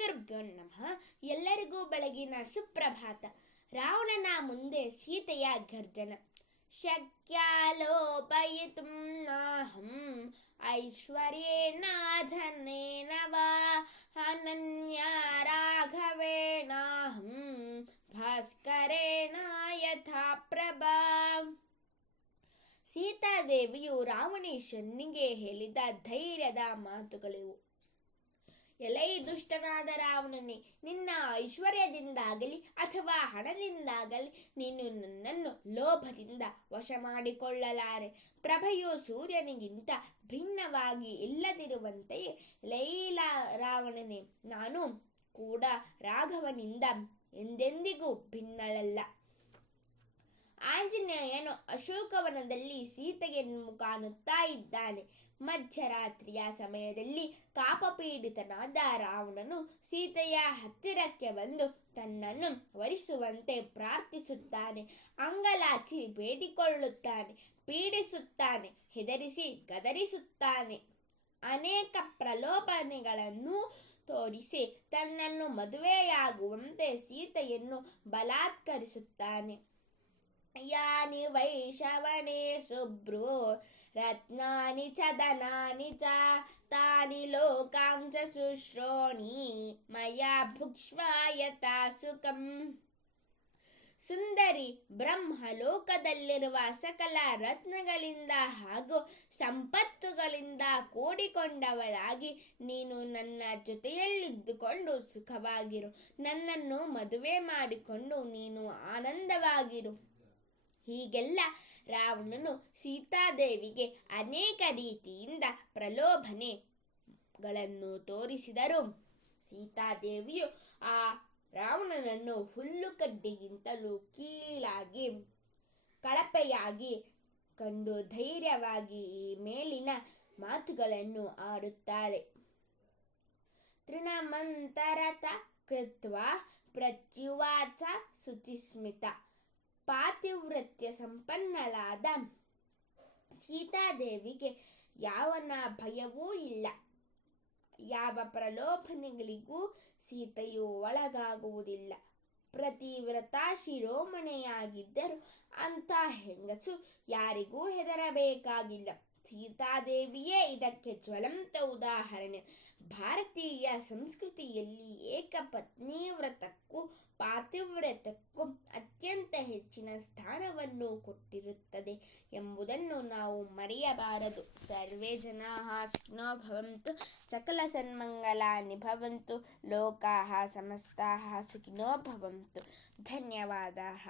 ಗುರುಭ್ಯೋ ನಮಃ. ಎಲ್ಲರಿಗೂ ಬೆಳಗಿನ ಸುಪ್ರಭಾತ. ರಾವಣನ ಮುಂದೆ ಸೀತೆಯ ಗರ್ಜನ. ಶಕ್ಯಾಲೋಪಯಿತುಂ ನಾಹಂ ಐಶ್ವರ್ಯೇಣ ಧನೇನ ವಾ ಅನನ್ಯ ರಾಘವೇಣಾಹಂ ಭಾಸ್ಕರೇಣ ಯಥಾ ಪ್ರಭಾ. ಸೀತಾದೇವಿಯು ರಾವಣೇಶ್ವರನಿಗೆ ಹೇಳಿದ ಧೈರ್ಯದ ಮಾತುಗಳಿವು. ಎಲೈ ದುಷ್ಟನಾದ ರಾವಣನೇ, ನಿನ್ನ ಐಶ್ವರ್ಯದಿಂದಾಗಲಿ ಅಥವಾ ಹಣದಿಂದಾಗಲಿ ನೀನು ನನ್ನನ್ನು ಲೋಭದಿಂದ ವಶ ಮಾಡಿಕೊಳ್ಳಲಾರೆ. ಪ್ರಭೆಯು ಸೂರ್ಯನಿಗಿಂತ ಭಿನ್ನವಾಗಿ ಇಲ್ಲದಿರುವಂತೆಯೇ ಲೈಲ ರಾವಣನೇ, ನಾನು ಕೂಡ ರಾಘವನಿಂದ ಎಂದೆಂದಿಗೂ ಭಿನ್ನಳಲ್ಲ. ಆಂಜನೇಯನು ಅಶೋಕವನದಲ್ಲಿ ಸೀತೆಯನ್ನು ಕಾಣುತ್ತಾ ಇದ್ದಾನೆ. ಮಧ್ಯರಾತ್ರಿಯ ಸಮಯದಲ್ಲಿ ಕಾಪಪೀಡಿತನಾದ ರಾವಣನು ಸೀತೆಯ ಹತ್ತಿರಕ್ಕೆ ಬಂದು ತನ್ನನ್ನು ವರಿಸುವಂತೆ ಪ್ರಾರ್ಥಿಸುತ್ತಾನೆ. ಅಂಗಲಾಚಿ ಬೇಡಿಕೊಳ್ಳುತ್ತಾನೆ, ಪೀಡಿಸುತ್ತಾನೆ, ಹೆದರಿಸಿ ಗದರಿಸುತ್ತಾನೆ. ಅನೇಕ ಪ್ರಲೋಭನೆಗಳನ್ನು ತೋರಿಸಿ ತನ್ನನ್ನು ಮದುವೆಯಾಗುವಂತೆ ಸೀತೆಯನ್ನು ಬಲಾತ್ಕರಿಸುತ್ತಾನೆ. ಯಾನಿ ವೈಶವಣೆ ಶುಭ್ರೋ ರತ್ನಾನಿ ಚ ಧನಾನಿ ಚ ತಾನಿ ಲೋಕಾಂಚ ಶುಶ್ರೋಣಿ ಮಯಾ ಭುಕ್ಷ್ವ ಯಥಾ ಸುಖಂ. ಸುಂದರಿ, ಬ್ರಹ್ಮಲೋಕದಲ್ಲಿರುವ ಸಕಲ ರತ್ನಗಳಿಂದ ಹಾಗೂ ಸಂಪತ್ತುಗಳಿಂದ ಕೂಡಿಕೊಂಡವಳಾಗಿ ನೀನು ನನ್ನ ಜೊತೆಯಲ್ಲಿದ್ದುಕೊಂಡು ಸುಖವಾಗಿರು. ನನ್ನನ್ನು ಮದುವೆ ಮಾಡಿಕೊಂಡು ನೀನು ಆನಂದವಾಗಿರು. ಹೀಗೆಲ್ಲ ರಾವಣನು ಸೀತಾದೇವಿಗೆ ಅನೇಕ ರೀತಿಯಿಂದ ಪ್ರಲೋಭನೆಗಳನ್ನು ತೋರಿಸಿದರು. ಸೀತಾದೇವಿಯು ಆ ರಾವಣನನ್ನು ಹುಲ್ಲುಕಡ್ಡಿಗಿಂತಲೂ ಕೀಳಾಗಿ ಕಳಪೆಯಾಗಿ ಕಂಡು ಧೈರ್ಯವಾಗಿ ಈ ಮೇಲಿನ ಮಾತುಗಳನ್ನು ಆಡುತ್ತಾಳೆ. ತೃಣಮಂತರತ ಕೃತ್ವಾ ಪ್ರತ್ಯುವಾಚ ಶುಚಿಸ್ಮಿತ. ಪಾತಿವ್ರತ್ಯ ಸಂಪನ್ನಳಾದ ಸೀತಾದೇವಿಗೆ ಯಾವನ ಭಯವೂ ಇಲ್ಲ. ಯಾವ ಪ್ರಲೋಭನೆಗಳಿಗೂ ಸೀತೆಯು ಒಳಗಾಗುವುದಿಲ್ಲ. ಪ್ರತಿವ್ರತ ಶಿರೋಮಣಿಯಾಗಿದ್ದರೂ ಅಂಥ ಹೆಂಗಸು ಯಾರಿಗೂ ಹೆದರಬೇಕಾಗಿಲ್ಲ. ಸೀತಾದೇವಿಯೇ ಇದಕ್ಕೆ ಜ್ವಲಂತ ಉದಾಹರಣೆ. ಭಾರತೀಯ ಸಂಸ್ಕೃತಿಯಲ್ಲಿ ಏಕಪತ್ನಿ ವ್ರತಕ್ಕೂ ಪಾತಿವ್ರತಕ್ಕೂ ಅತ್ಯಂತ ಹೆಚ್ಚಿನ ಸ್ಥಾನವನ್ನು ಕೊಟ್ಟಿರುತ್ತದೆ ಎಂಬುದನ್ನು ನಾವು ಮರೆಯಬಾರದು. ಸರ್ವೇ ಜನಾಃ ಸುಖಿನೋ ಭವಂತು, ಸಕಲ ಸನ್ಮಂಗಲಾನಿ ಭವಂತು, ಲೋಕಾಃ ಸಮಸ್ತಾಃ ಸುಖಿನೋ ಭವಂತು. ಧನ್ಯವಾದಾಃ.